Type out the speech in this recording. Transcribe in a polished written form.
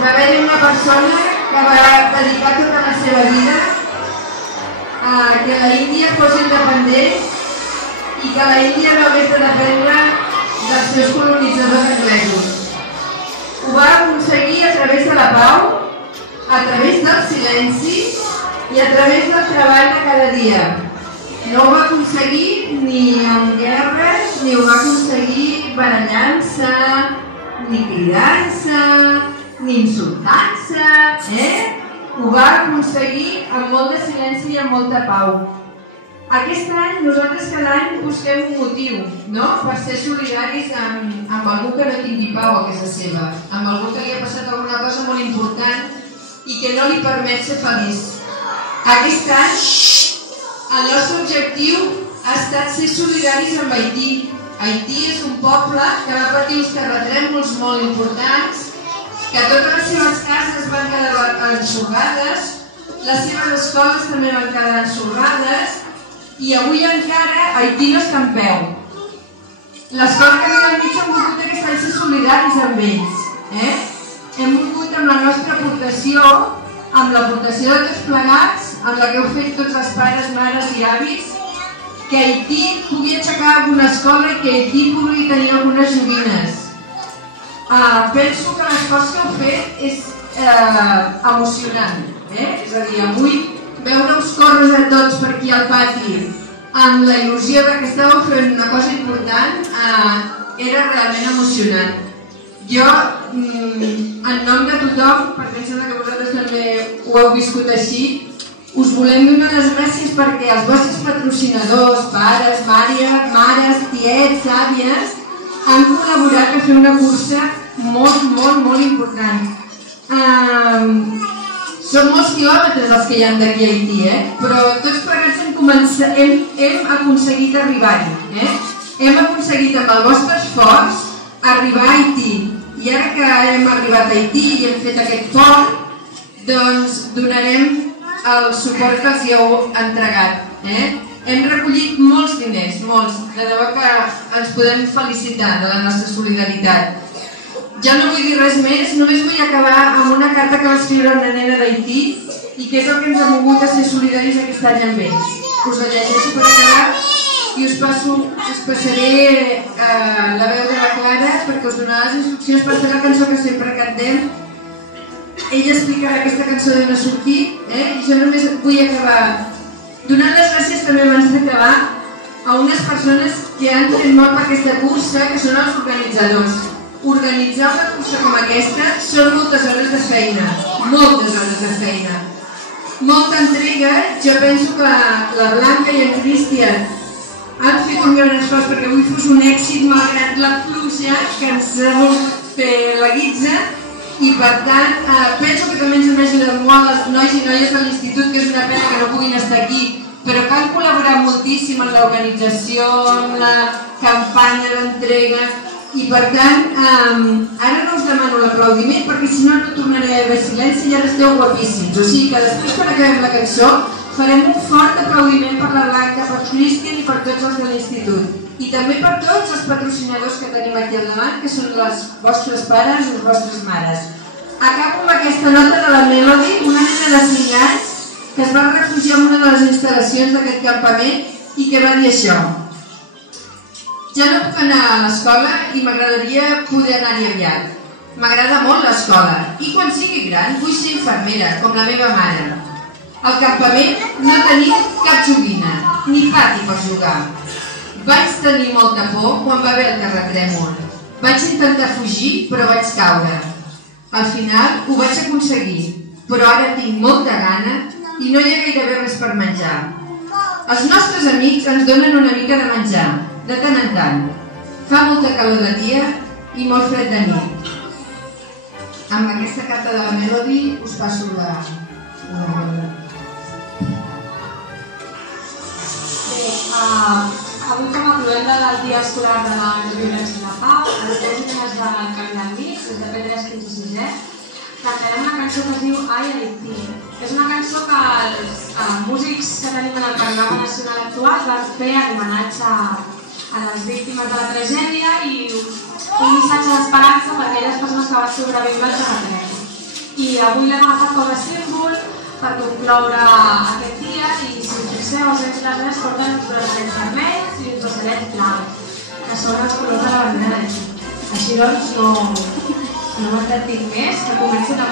Va haver-hi una persona que va dedicar tota la seva vida a que l'Índia fos independent i que l'Índia no hagués de dependre dels seus colonitzadors anglesos. Ho va aconseguir a través de la pau, a través del silenci i a través del treball de cada dia. No ho va aconseguir ni amb guerres, ni ho va aconseguir barallant-se, ni cridant-se, ni insultant-se, Ho va aconseguir amb molt de silenci i amb molta pau. Aquest any nosaltres cada any busquem un motiu, no?, per ser solidaris amb algú que no tingui pau a casa seva, amb algú que li ha passat alguna cosa molt important i que no li permet ser feliç. Aquest any el nostre objectiu ha estat ser solidaris amb Haití. Haití és un poble que va patir uns terratrèmols molt importants, que totes les seves cases van quedar ensorrades, les seves escoles també van quedar ensorrades i avui encara Haití no està en peu. L'escola que viu al mig hem volgut aquest any ser solidaris amb ells. Hem volgut amb la nostra aportació, amb l'aportació de tots plegats, amb la que heu fet tots els pares, mares i avis, que Haití pugui aixecar alguna escola i que Haití pugui tenir algunes joguines. Penso que l'esforç que heu fet és emocionant. És a dir, avui veure-us córrer a tots per aquí al pati amb la il·lusió que estàveu fent una cosa important era realment emocionant. Jo, en nom de tothom, perquè em sembla que vosaltres també ho heu viscut així, us volem donar les gràcies perquè els vostres patrocinadors, pares, mares, tiets, àvies, han col·laborat a fer una cursa molt important. Són molts quilòmetres els que hi ha d'aquí a Haití, però tots plegats hem aconseguit arribar-hi. Hem aconseguit amb el vostre esforç arribar a Haití. I ara que hem arribat a Haití i hem fet aquest pont, doncs donarem el suport que els hi heu entregat. Hem recollit molts diners, molts. De debò que ens podem felicitar de la nostra solidaritat. Ja no vull dir res més, només vull acabar amb una carta que va escriure una nena d'Haití i que és el que ens ha mogut a ser solidaris aquest any amb ells. Us la llegeixo per acabar i us passaré la veu de la Clara perquè us donarà les instruccions per fer la cançó que sempre cantem. Ella explicarà aquesta cançó d'on ha sortit i jo només vull acabar donant les gràcies també abans d'acabar a unes persones que han fet molt per aquesta cursa, que són els organitzadors. Organitzar una cursa com aquesta són moltes hores de feina, moltes hores de feina. Molta entrega. Jo penso que la Blanca i en Cristian han fet un gran esforç perquè avui fos un èxit malgrat la pluja que ens ha volgut fer la guitza i per tant penso que també ens han ajudat molt els nois i noies de l'institut, que és una pena que no puguin estar aquí, però que han col·laborat moltíssim en l'organització, en la campanya d'entrega i per tant ara no us demano l'aplaudiment perquè si no tornaré a haver silenci i ara esteu guapíssims, o sigui que després quan acabem la cançó farem un fort aplaudiment per la Blanca, per Cristian i per tots els de l'institut i també per tots els patrocinadors que tenim aquí al davant, que són els vostres pares i les vostres mares. Acabo amb aquesta nota de la Melody, una nena de 5 anys que es va refugiar en una de les instal·lacions d'aquest campament i que va dir això: ja no puc anar a l'escola i m'agradaria poder anar-hi aviat. M'agrada molt l'escola i quan sigui gran vull ser infermera, com la meva mare. Al campament no tenim cap joguina, ni pati per jugar. Vaig tenir molta por quan va haver el terratrèmol. Vaig intentar fugir, però vaig caure. Al final ho vaig aconseguir, però ara tinc molta gana i no hi ha gairebé res per menjar. Els nostres amics ens donen una mica de menjar, de tant en tant. Fa molta calor de dia i molt fred de nit. Amb aquesta carta de la Melody us passo la roda. Bé, avui com a cloenda del dia escolar de la Violència i la Pau, a les 10 del Camí del Mig, des de P3 fins a 6è, cantarem una cançó que es diu Ai Haití. És una cançó que els músics que tenim en el panorama nacional actual van fer en homenatge a les víctimes de la tragèdia i un missatge d'esperança per a aquelles persones que van sobreviure al terratrèmol. I avui l'hem agafat com a símbol per concloure aquest dia i si us fixeu, els nens i les nenes porten uns braçalets vermells i uns braçalets blancs, que són els colors de la bandera d'aquí. Així doncs, no m'entretinc més, que comenci la